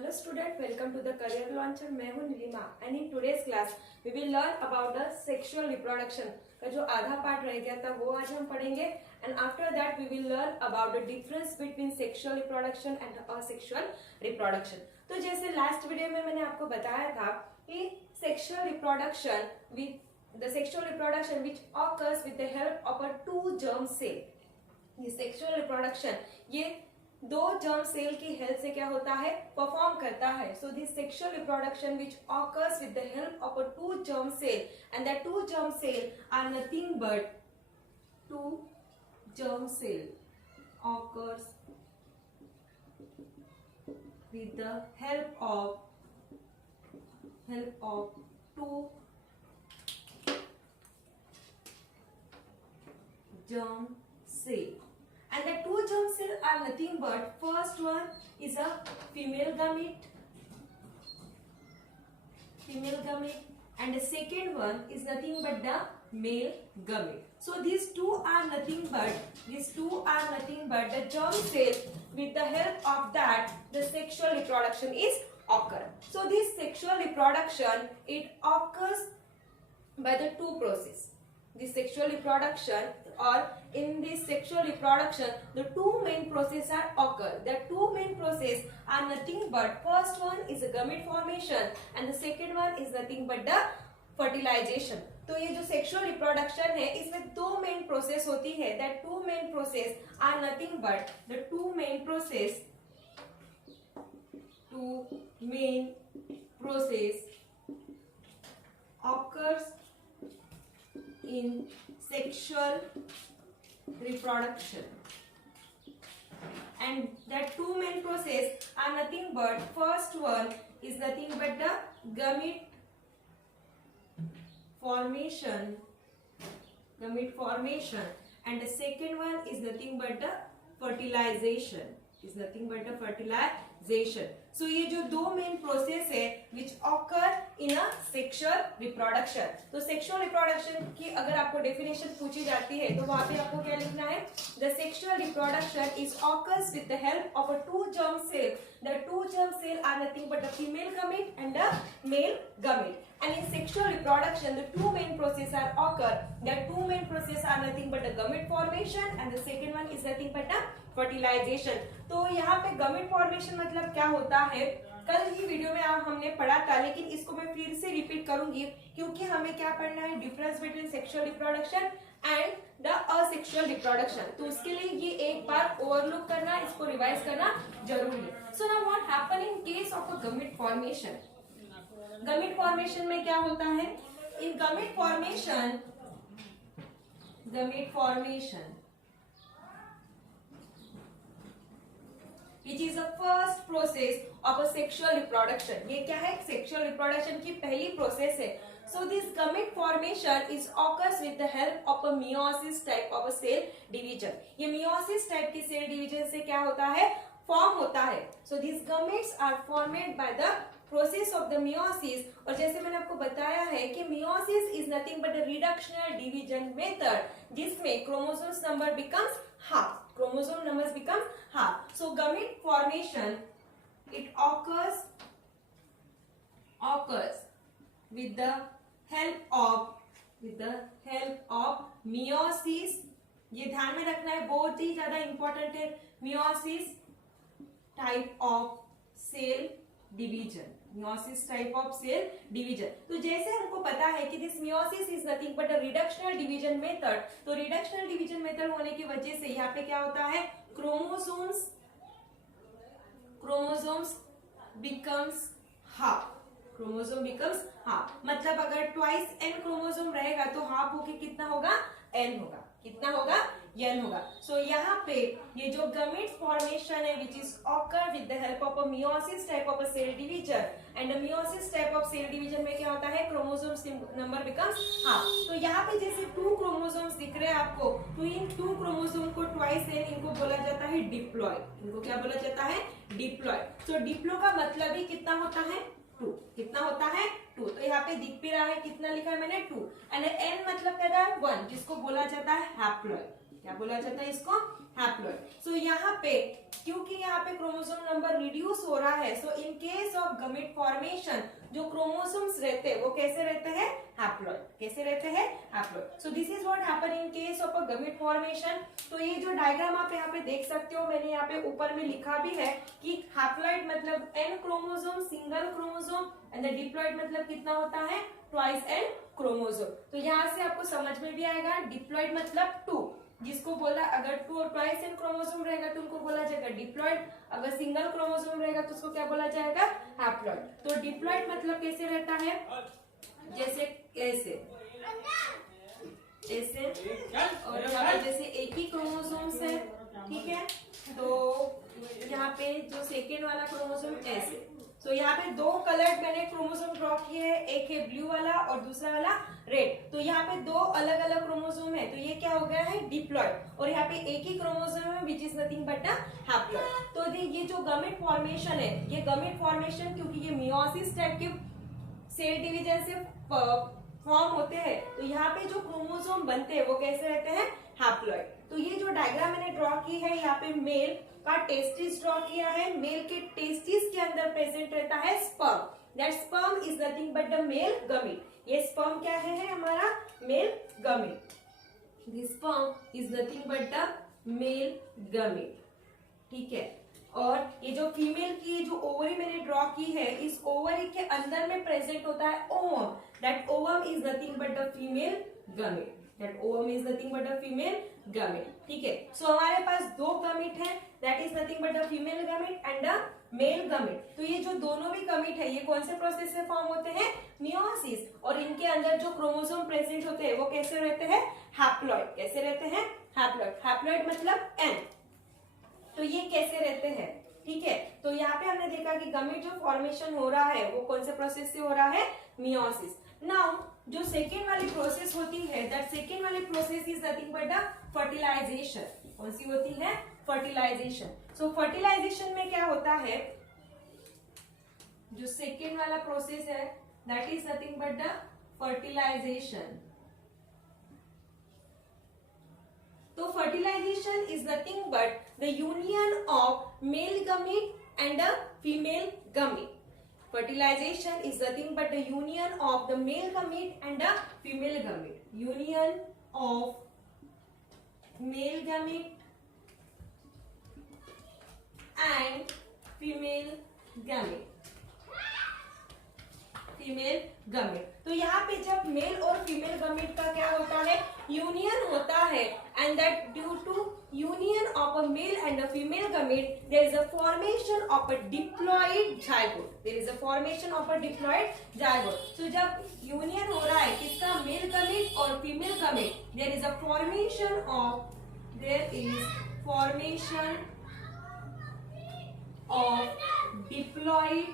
Hello student, welcome to the career launcher. मैं हूँ Nilima and in today's class we will learn about the sexual reproduction का जो आधा part रह गया था वो आज हम पढ़ेंगे and after that we will learn about the difference between sexual reproduction and asexual reproduction. तो जैसे लास्ट वीडियो में मैंने आपको बताया था कि sexual reproduction which occurs with the help of a two germ cell. ये सेक्सुअल रिप्रोडक्शन ये दो जर्म सेल की हेल्प से क्या होता है, परफॉर्म करता है. So this sexual reproduction which occurs with the help of a two germ cell and the two germ cell are nothing but two germ cell occurs with the help of two germ cell. And the two germ cell are nothing but first one is a female gamete and the second one is nothing but the male gamete. So these two are nothing but the germ cell with the help of that the sexual reproduction is occur. So this sexual reproduction it occurs by the two process. The sexual reproduction or in this sexual reproduction the two main processes are occur. The two main processes are nothing but first one is a gamete formation and the second one is nothing but the fertilization. तो ये जो sexual reproduction है इसमें दो main process होती है. That two main process are nothing but the two main process occurs in sexual reproduction and that two main process are nothing but first one is nothing but the gamete formation and the second one is nothing but the fertilization So ये जो दो main process है विच occur in a sexual reproduction. तो sexual reproduction की अगर आपको definition पूछी जाती है तो वहां पे आपको क्या लिखना है, the sexual reproduction is occurs with the help of a two germ cell. The two germ cell are nothing but the female gamete and the male gamete. And in sexual reproduction, the two main processes are occur. The two main processes are nothing but the gamete formation and the second one is nothing but the fertilization. तो यहाँ पे gamete formation मतलब क्या होता है, कल की video में हमने पढ़ा था लेकिन इसको मैं फिर से रिपीट करूंगी क्योंकि हमें क्या पढ़ना है, difference between sexual reproduction and the asexual reproduction. तो उसके लिए ये एक बार ओवरलुक करना, इसको रिवाइज करना जरूरी है. So now what happen in case of a gamete formation. Gamete formation में क्या होता है, in gamete formation which is the first process of a sexual reproduction. ये क्या है, सेक्सुअल रिप्रोडक्शन की पहली प्रोसेस है. So this gamete formation is occurs with the help of a meiosis type of a cell division. ये meiosis type की cell division से क्या होता है, फॉर्म होता है. So these gametes are formed by the process of the meiosis. और जैसे मैंने आपको बताया है कि meiosis is nothing but the reductional division method जिसमें chromosomes number becomes half. So gamete formation it occurs with the help of meiosis. ये ध्यान में रखना है, बहुत ही ज्यादा इंपॉर्टेंट है. Meiosis type of cell division. तो जैसे हमको पता है कि this meiosis is nothing but a reductional division method. तो रिडक्शनल डिवीजन मेथड होने की वजह से यहाँ पे क्या होता है, क्रोमोसोम्स बिकम्स हाफ. मतलब अगर ट्वाइस एन क्रोमोसोम रहेगा तो हाफ होके कितना होगा, एन होगा. कितना होगा, एन होगा. सो यहाँ पे ये जो गमेट फॉर्मेशन है which is occur with the help of a meiosis type of a cell division and meiosis type of cell division में क्या होता है, क्रोमोसोम्स नंबर बिकम्स हाफ. तो यहाँ पे जैसे टू क्रोमोसोम्स दिख रहे हैं आपको, तो इन टू क्रोमोसोम को ट्वाइस एन इनको बोला जाता है डिप्लॉय. इनको क्या बोला जाता है, डिप्लॉय. सो डिप्लो का मतलब ही कितना होता है, 2. कितना होता है, 2. तो यहाँ पे दिख भी रहा है कितना लिखा है मैंने, 2. एंड एन मतलब क्या है, 1 जिसको बोला जाता है हैप्लॉइड. क्या बोला जाता है इसको, हैप्लॉइड. सो यहाँ पे क्योंकि यहाँ पे क्रोमोसोम नंबर रिड्यूस हो रहा है, so in case of gamete formation जो क्रोमोसोम्स रहते हैं वो कैसे रहते हैं, हैप्लॉइड। कैसे रहते हैं, haploid. So this is what happen in case of a gamete formation. तो ये जो डायग्राम आप यहाँ पे देख सकते हो, मैंने यहाँ पे ऊपर में लिखा भी है कि हैप्लॉइड मतलब n chromosome, single chromosome, and the diploid मतलब कितना होता है, ट्वाइस n क्रोमोसोम। तो यहाँ से आपको समझ में भी आएगा, डिप्लॉइड मतलब 2, जिसको बोला अगर 2 और ट्वाइस n क्रोमोसोम रहेगा तो उनको बोला जाएगा डिप्लॉइड, अगर सिंगल क्रोमोसोम रहेगा तो उसको क्या बोला जाएगा, हैप्लॉइड। तो डिप्लॉइड मतलब कैसे रहता है, जैसे ऐसे ऐसे, और यहाँ पे जैसे एक ही क्रोमोसोम्स है, ठीक है। तो यहाँ पे जो सेकेंड वाला क्रोमोसोम ऐसे, तो यहाँ पे 2 कलर्ड मैंने क्रोमोसोम ड्रॉ किए हैं, एक है ब्लू वाला और दूसरा वाला रेड। तो यहाँ पे 2 अलग अलग क्रोमोसोम है, तो ये क्या हो गया है, डिप्लॉइड। और यहाँ पे एक ही क्रोमोसोम है which is nothing but a haploid. तो ये जो गमेट फॉर्मेशन है, ये गमेट फॉर्मेशन क्योंकि ये मियोसिस टाइप के सेल डिवीजन से फॉर्म होते हैं, तो यहाँ पे जो क्रोमोसोम बनते हैं वो कैसे रहते हैं, हैप्लॉइड। तो ये जो डायग्राम मैंने ड्रॉ की है, यहाँ पे मेल का टेस्टिस ड्रॉ किया है, मेल के टेस्टिस के अंदर प्रेजेंट रहता है sperm, that sperm is nothing but the male gamete. ये स्पर्म क्या है हमारा, male gamete. This sperm is nothing but the male gamete, ठीक है। और ये जो फीमेल की जो ओवरी मैंने ड्रॉ की है, इस ओवरी के अंदर में प्रेजेंट होता है ovum, that ovum is nothing but the female gamete, that ovum is nothing but the female gamete, ठीक है। सो हमारे पास 2 गमीट है, that is nothing but the female gamete and the male gamete. तो ये जो दोनों भी गमीट है, ये कौन से प्रोसेस से फॉर्म होते हैं, मियोसिस। और इनके अंदर जो क्रोमोसोम प्रेजेंट होते हैं वो कैसे रहते हैं, हैप्लॉइड। कैसे रहते हैं, हैप्लॉइड। हैप्लॉइड मतलब n। तो ये कैसे रहते हैं, ठीक है। तो यहाँ पे हमने देखा कि गमीट जो फॉर्मेशन हो रहा है वो कौन से प्रोसेस से हो रहा है, मियोसिस। नाउ जो सेकेंड वाली प्रोसेस होती है, दैट सेकेंड वाली process is nothing but the fertilisation. कौन सी होती है, फर्टिलाइजेशन। सो फर्टिलाइजेशन में क्या होता है, जो सेकेंड वाला प्रोसेस है that is nothing but the fertilization. तो fertilization is nothing but the union of male gamete and the female gamete. Fertilization is nothing but the union of the male gamete and the female gamete. Union of male gamete and female gamete. Female gamete. तो यहाँ पे जब mail और female gamete का क्या होता है, union होता है, and that due to union of a male and a female gamete there is a formation of a diploid zygote. There is a formation of a diploid zygote. तो जब union हो रहा है किसका, मेल गमीट और female gamete, there is a formation of diploid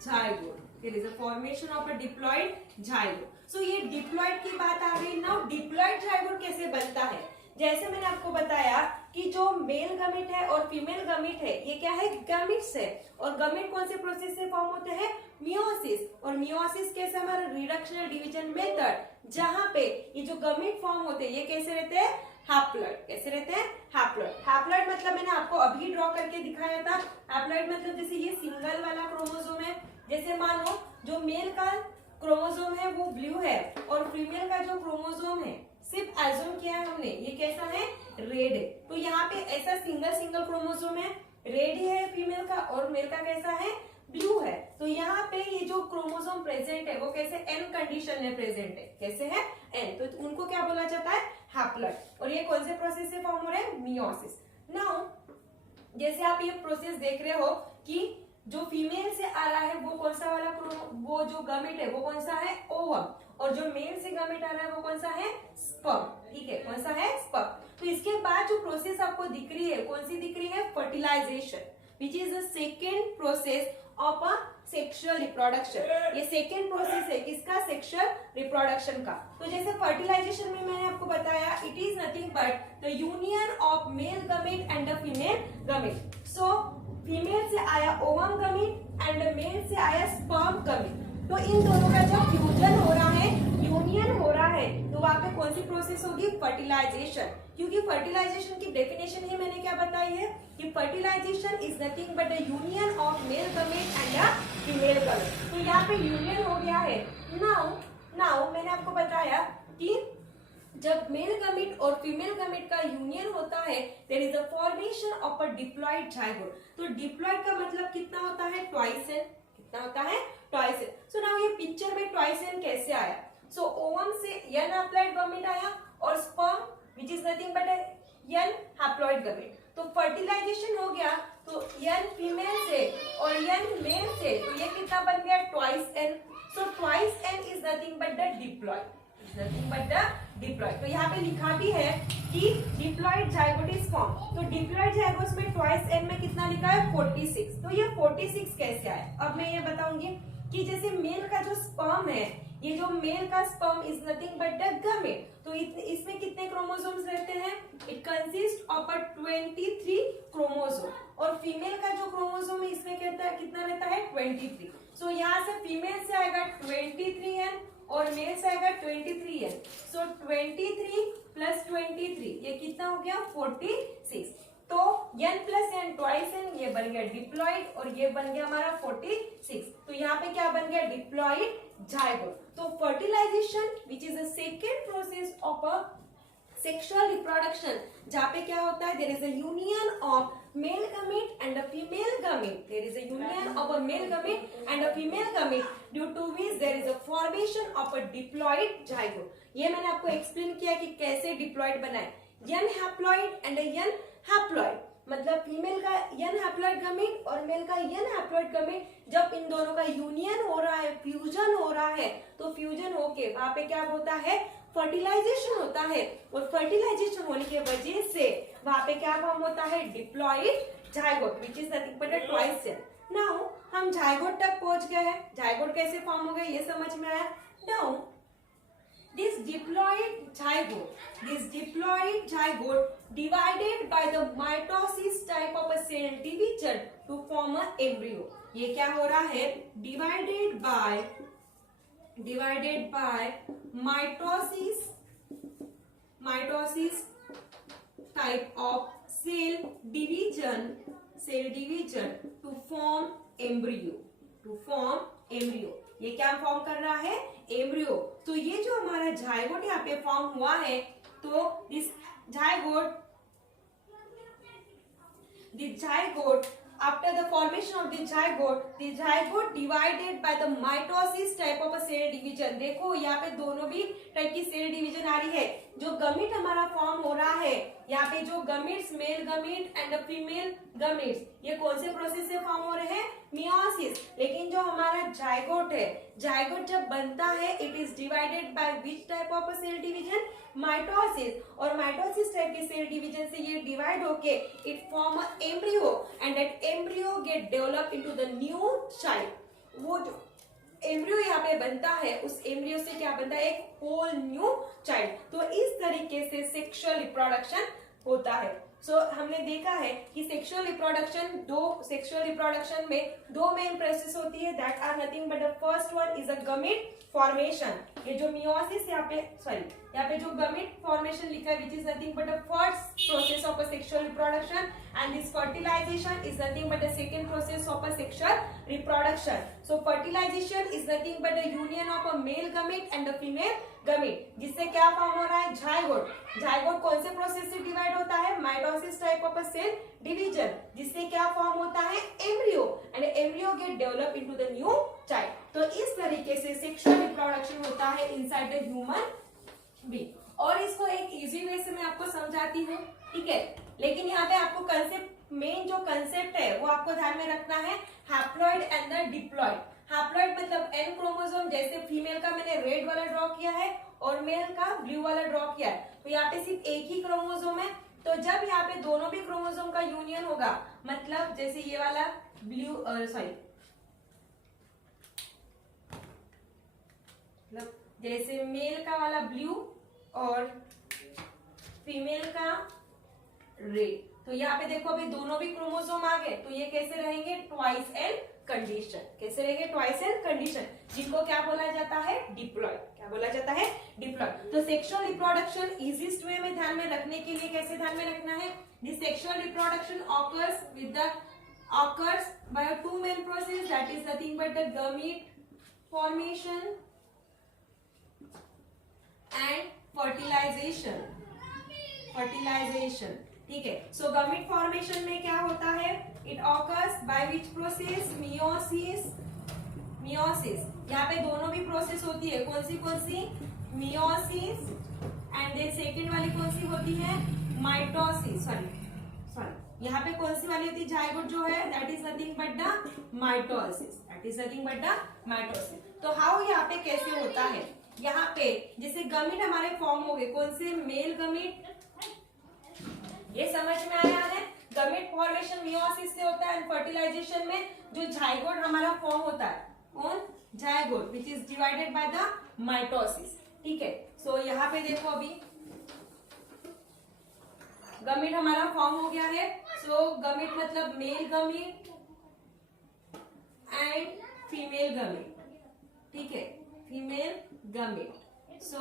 zygote. There is a formation of a diploid zygote. So ये diploid की बात आ गई। नाउ डिप्लॉइड जाइगोट कैसे बनता है, जैसे मैंने आपको बताया कि जो मेल गमीट है और फीमेल गमीट है ये क्या है, गमीट्स है। और गमीट कौन से प्रोसेस से फॉर्म होते हैं, मियोसिस। और मियोसिस कैसे, हमारा रिडक्शनल डिवीजन मेथड, जहां पे ये जो गमीट फॉर्म होते हैं ये कैसे रहते हैं, हैप्लॉइड। कैसे रहते हैं, हैप्लॉइड। हैप्लॉइड मतलब मैंने आपको अभी ड्रॉ करके दिखाया था। हैप्लॉइड मतलब जैसे ये सिंगल वाला क्रोमोसोम है, जैसे मानो जो मेल का क्रोमोसोम है वो ब्लू है और फीमेल का जो क्रोमोसोम है, सिर्फ एज्यूम किया है हमने, ये कैसा है, रेड है। तो यहाँ पे ऐसा सिंगल क्रोमोसोम है, रेड है फीमेल का और मेल का कैसा है, ब्लू है। तो यहाँ पे ये जो क्रोमोसोम प्रेजेंट है वो कैसे एन कंडीशन में प्रेजेंट है, कैसे है एन। तो उनको क्या बोला जाता है, हैप्लॉइड। और ये कौन से प्रोसेस से फॉर्म हो रहे हैं, मियोसिस। नाउ जैसे आप ये प्रोसेस देख रहे हो कि जो फीमेल से आ रहा है वो कौन सा वाला वो जो गमीट है वो कौन सा है, ओवम। और जो मेल से गमीट आ रहा है वो कौन सा है, स्पर्म। ठीक है, कौन सा है, स्पर्म। तो इसके बाद जो प्रोसेस आपको दिख रही है, कौन सी दिख रही है, fertilisation, which is the second process of a sexual reproduction. ये सेकेंड प्रोसेस है किसका, सेक्सुअल रिप्रोडक्शन का। तो जैसे फर्टिलाइजेशन में मैंने आपको बताया, it is nothing but the union of male gamete and the female gamete. So female से आया ओवम गमीट एंड मेल से आया स्पर्म गमीट। तो इन दोनों का जब फ्यूजन हो रहा है, यूनियन हो रहा है, तो वहां पे कौन सी प्रोसेस होगी, फर्टिलाइजेशन, क्योंकि फर्टिलाइजेशन की डेफिनेशन ही मैंने क्या बताई है कि fertilisation is nothing but the union of male gamete and the female gamete. तो यहाँ पे यूनियन हो गया है। नाउ मैंने आपको बताया कि जब मेल गमेट और फीमेल गमेट का यूनियन होता है there is a formation of a diploid zygote. तो डिप्लॉइड का मतलब कितना होता है, ट्वाइस एन, कितना होता है, ट्वाइस एन। सो नाउ ये पिक्चर में ट्वाइस एन कैसे आया, सो ओवम से एन हैप्लॉइड गमेट आया और sperm which is nothing but N haploid gamete. तो फर्टिलाइजेशन हो गया तो एन फीमेल से और एन मेल से, तो ये कितना बन गया, twice N. So twice N is nothing but the diploid, nothing but the diploid. तो यहाँ पे लिखा भी है कि डिप्लॉइड जाइगोट इज फॉर्म। तो डिप्लॉइड जाइगोट में ट्वाइस एन में कितना लिखा है, 46। तो ये 46 कैसे आया, अब मैं ये बताऊंगी कि जैसे मेल का जो स्पर्म है, ये जो मेल का sperm is nothing but the gamete. तो इसमें कितने क्रोमोसोम्स रहते हैं, it consist of a 23 chromosome, और फीमेल का जो क्रोमोसोम है इसमें कितना रहता है, 23। सो यहाँ से फीमेल से आएगा 23n और मेल से आएगा 23n। सो 23 प्लस 23 ये कितना हो गया, 46। तो n plus n twice n, ये बन गया डिप्लॉइड और ये बन गया हमारा 46। तो यहाँ पे क्या बन गया, डिप्लॉइड जाइगोट। तो fertilisation which is the second process of a sexual reproduction, जहाँ पे क्या होता है, there is a union of male gamete and a female gamete, there is a union of a male gamete and a female gamete due to which there is a formation of a diploid zygote. ये मैंने आपको explain किया कि कैसे diploid बनाए, an haploid and an haploid, मतलब female का N haploid गमेट और मेल का एन हैप्लॉइड गमेट, जब इन दोनों का यूनियन हो रहा है, फ्यूजन हो रहा है, तो फ्यूजन होके वहां पे क्या होता है, फर्टिलाइजेशन होता है, और फर्टिलाइजेशन होने की वजह से वहां पे क्या फॉर्म होता है, diploid zygote which is nothing but twice n. Now हम जाइगोट तक पहुंच गए हैं, जाइगोट कैसे फॉर्म हो गया ये समझ में आया। Now this diploid zygote divided by the mitosis type of a cell division to form a embryo। ये क्या हो रहा है, divided by mitosis type of cell division to form embryo। ये क्या फॉर्म कर रहा है, एम्ब्रियो। तो ये जो हमारा जाइगोट यहाँ पे फॉर्म हुआ है, तो this zygote after the formation of the zygote divided by the mitosis type of a cell division। देखो यहाँ पे दोनों भी टाइप की सेल डिवीजन आ रही है। जो गमीट हमारा फॉर्म हो रहा है, यहाँ पे जो gametes, mail gamete and female gametes, ये कौन से प्रोसेस से फॉर्म हो रहे हैं, मियोसिस। लेकिन जो हमारा जाइगोट है, जाइगोट जब बनता है it is divided by which type of a cell division, mitosis. और माइटोसिस टाइप के सेल डिवीजन से ये डिवाइड होके it form a embryo and that embryo get develop into the new child. वो जो एम्ब्रियो यहाँ पे बनता है, उस एम्ब्रियो से क्या बनता है, एक होल न्यू चाइल्ड। तो इस तरीके से सेक्सुअल रिप्रोडक्शन होता है। सो हमने देखा है कि सेक्सुअल रिप्रोडक्शन में दो मेन प्रोसेस होती है, that are nothing but the first one is a gamete formation. ये जो मियोसिस यहाँ पे जो गमीट फॉर्मेशन लिखा है which is nothing but the first process of a sexual reproduction, and this fertilisation is nothing but the second process of a sexual reproduction. So fertilisation is nothing but the union of a male gamete and the female gamete, जिससे क्या form हो रहा है, zygote. Zygote कौन से process से divide होता है, mitosis type of a cell division, जिससे क्या फॉर्म होता है, embryo, and embryo get develop into the new child. तो इस तरीके से सेक्सुअल रिप्रोडक्शन होता है इनसाइड द ह्यूमन बीइंग। और इसको एक इजी वे से मैं आपको समझाती हूँ, ठीक है। लेकिन यहाँ पे आपको कंसेप्ट, मेन जो कंसेप्ट है वो आपको ध्यान में रखना है, haploid and the diploid. Haploid मतलब एन क्रोमोसोम, जैसे फीमेल का मैंने रेड वाला ड्रॉ किया है और मेल का ब्लू वाला ड्रॉ किया है, तो यहाँ पे सिर्फ एक ही क्रोमोसोम है। तो जब यहाँ पे दोनों भी क्रोमोसोम का यूनियन होगा, मतलब जैसे ये वाला ब्लू मतलब जैसे मेल का वाला ब्लू और फीमेल का रेड, तो यहाँ पे देखो अभी दोनों भी क्रोमोसोम आ गए, तो ये कैसे रहेंगे, ट्वाइस एन कंडीशन। कैसे रहेंगे? ट्वाइस एन कंडीशन, जिनको क्या बोला जाता है? डिप्लॉय। क्या बोला जाता है? डिप्लॉय। तो सेक्सुअल रिप्रोडक्शन इजीस्ट वे में ध्यान में रखने के लिए कैसे ध्यान में रखना है? The sexual reproduction occurs by a two main process, that is nothing but the gamete formation and fertilization। ठीक है। सो gamete formation में क्या होता है? It occurs by which process? meiosis। यहाँ पे दोनों भी प्रोसेस होती है। कौन सी? meiosis। एंड देन सेकेंड वाली कौन सी होती है? माइटोसिस। सॉरी यहाँ पे कौन सी वाली होती है? जाइगोट जो है that is nothing but the mitosis. तो हाउ यहाँ पे कैसे होता है? यहाँ पे जैसे गमीट हमारे फॉर्म हो गए, कौन से? Male gamete. ये समझ में आया है? गमीट फॉर्मेशन मियोसिस से होता है एंड फर्टिलाइजेशन में जो जाइगोट हमारा फॉर्म होता है, कौन? Zygote, which is divided by the mitosis. ठीक है। सो यहाँ पे देखो, अभी गमीट हमारा फॉर्म हो गया है। सो गमीट मतलब mail gamete and female gamete. ठीक है, फीमेल गमीट। सो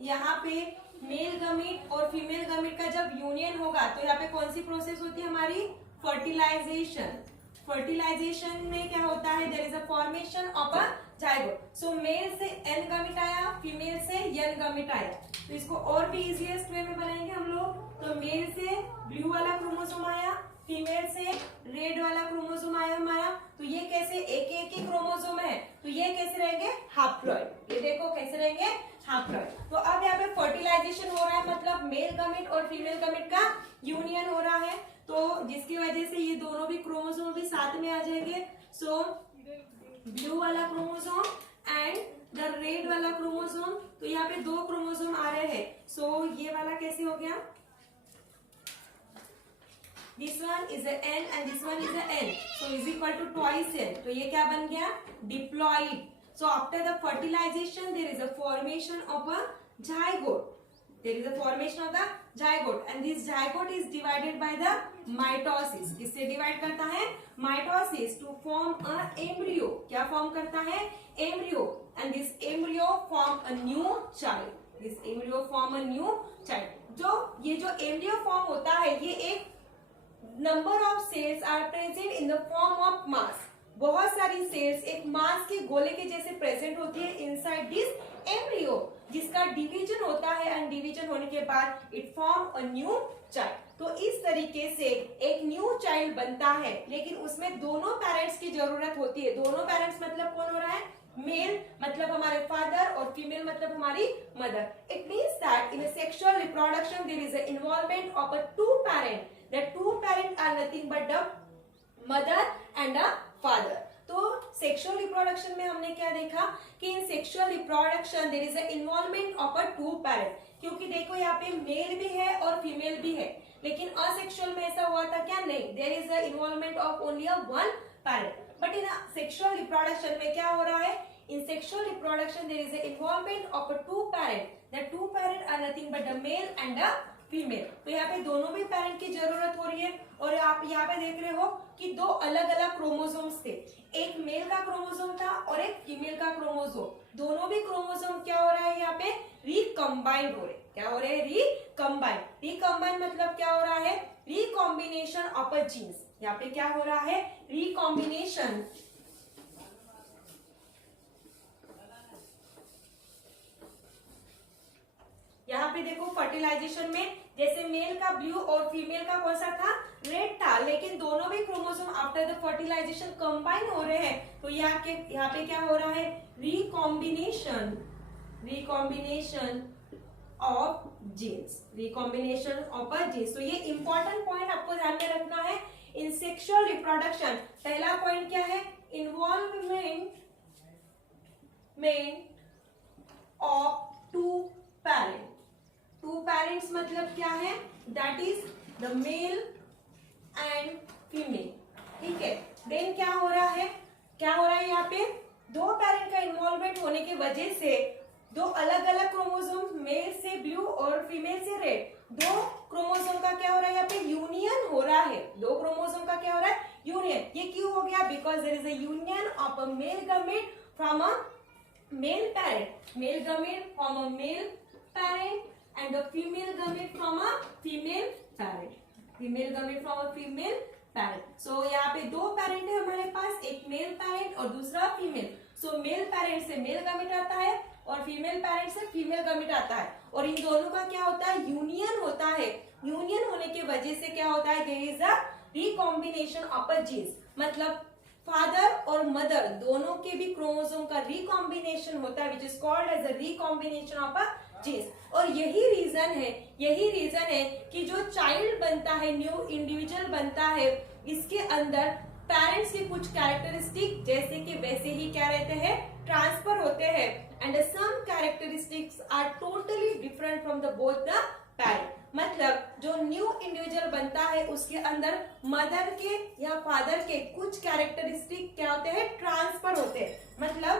यहाँ पे मेल गमीट और फीमेल गमीट का जब यूनियन होगा तो यहाँ पे कौन सी प्रोसेस होती है हमारी? फर्टिलाइजेशन में क्या होता है? There is a formation of a zygote. So male से एन गमीट आया, फीमेल से एन गमीट आया। तो इसको और भी इजीएस्ट वे में बनाएंगे हम लोग। तो मेल से ब्लू वाला क्रोमोसोम आया, फीमेल से रेड वाला क्रोमोसोम आया हमारा। तो ये कैसे? एक ही क्रोमोसोम है, तो ये कैसे रहेंगे? हाप्लॉइड। ये देखो कैसे रहेंगे? हाप्लॉइड। तो अब यहाँ पे फर्टिलाइजेशन हो रहा है, मतलब मेल गमीट और फीमेल गमीट का यूनियन हो रहा है, तो जिसकी वजह से ये दोनों भी क्रोमोसोम भी साथ में आ जाएंगे। सो ब्लू वाला क्रोमोसोम एंड द रेड वाला क्रोमोसोम। तो यहाँ पे दो क्रोमोसोम आ रहे हैं। सो ये वाला कैसे हो गया? This one is a N and this one is a N, so is equal to twice N. तो ये क्या बन गया? Diploid. So after the fertilization there is a formation of a zygote. And this zygote is divided by the mitosis. किससे divide करता है? Mitosis to form a embryo. क्या form करता है? Embryo. And this embryo form a new child. जो ये जो embryo form होता है, ये एक number of cells are present in the form of mass. बहुत सारी सेल्स एक मास के गोले के जैसे प्रेजेंट होती है इनसाइड दिस एम्ब्रियो, जिसका डिवीजन होता है एंड डिवीजन होने के बाद it form a new child. तो इस तरीके से एक न्यू चाइल्ड बनता है, लेकिन उसमें दोनों पेरेंट्स की जरूरत होती है। दोनों पेरेंट्स मतलब कौन हो रहा है? मेल मतलब हमारे फादर और फीमेल मतलब हमारी mother. It means that in sexual reproduction there is a involvement of a two parent. The two parents are nothing but the mother and the father. तो सेक्सुअल रिप्रोडक्शन में हमने क्या देखा कि in sexual reproduction there is a involvement of a two parent. क्योंकि देखो यहाँ पे मेल भी है और फीमेल भी है, लेकिन असेक्सुअल में ऐसा हुआ था क्या? नहीं, there is a involvement of only a one parent. But in sexual reproduction में क्या हो रहा है? In sexual reproduction there is a involvement of a two parent. The two parent are nothing but the male and the female. तो यहाँ पे दोनों भी पेरेंट की जरूरत हो रही है। और आप यहाँ पे देख रहे हो कि दो अलग अलग क्रोमोसोम्स थे, एक मेल का क्रोमोसोम था और एक फीमेल का क्रोमोसोम। दोनों भी क्रोमोसोम क्या हो रहा है? यहाँ पे रिकम्बाइंड हो रहे। क्या हो रहे हैं? रिकम्बाइंड मतलब क्या हो रहा है? Recombination of a genes. यहाँ पे क्या हो रहा है? रिकॉम्बिनेशन। यहाँ पे देखो फर्टिलाइजेशन में जैसे मेल का ब्लू और फीमेल का कौन सा था? रेड था, लेकिन दोनों भी chromosome after the fertilisation combine हो रहे हैं। तो यहाँ पे क्या हो रहा है? Recombination of genes. तो ये इंपॉर्टेंट पॉइंट आपको ध्यान में रखना है इन सेक्सुअल रिप्रोडक्शन। पहला पॉइंट क्या है? इन्वॉल्वमेंट ऑफ टू पेरेंट्स मतलब क्या है? That is the male and female. ठीक है। देन क्या हो रहा है? यहाँ पे दो पेरेंट का इन्वॉल्वमेंट होने की वजह से दो अलग अलग क्रोमोसोम, मेल से ब्लू और फीमेल से रेड, दो क्रोमोसोम का क्या हो रहा है? यहाँ पे यूनियन हो रहा है। दो क्रोमोसोम का क्या हो रहा है? यूनियन। यूनियन, ये क्यों हो गया? Because there is a union of a male gamete from a male parent, male gamete from a male parent and the female gamete from a female parent, female gamete from a female parent. So यहाँ पे दो parent है हमारे पास, एक mail parent और दूसरा female. सो mail parent से male gamete आता है और फीमेल पैरेंट से फीमेल गमेट आता है, और इन दोनों का क्या होता है? यूनियन होता है। यूनियन होने की वजह से क्या होता है? There is a recombination of a genes, मतलब फादर और मदर दोनों के भी क्रोमोसोम का रिकॉम्बिनेशन होता है, which is called as a recombination of a genes. और यही रीजन है कि जो चाइल्ड बनता है, न्यू इंडिविजुअल बनता है, इसके अंदर पेरेंट्स की कुछ कैरेक्टरिस्टिक जैसे कि वैसे ही क्या रहते हैं? ट्रांसफर होते हैं, and some characteristics are totally different from the both the parent. मतलब जो न्यू इंडिविजुअल बनता है उसके अंदर मदर के या फादर के कुछ कैरेक्टरिस्टिक क्या होते हैं? ट्रांसफर होते हैं। मतलब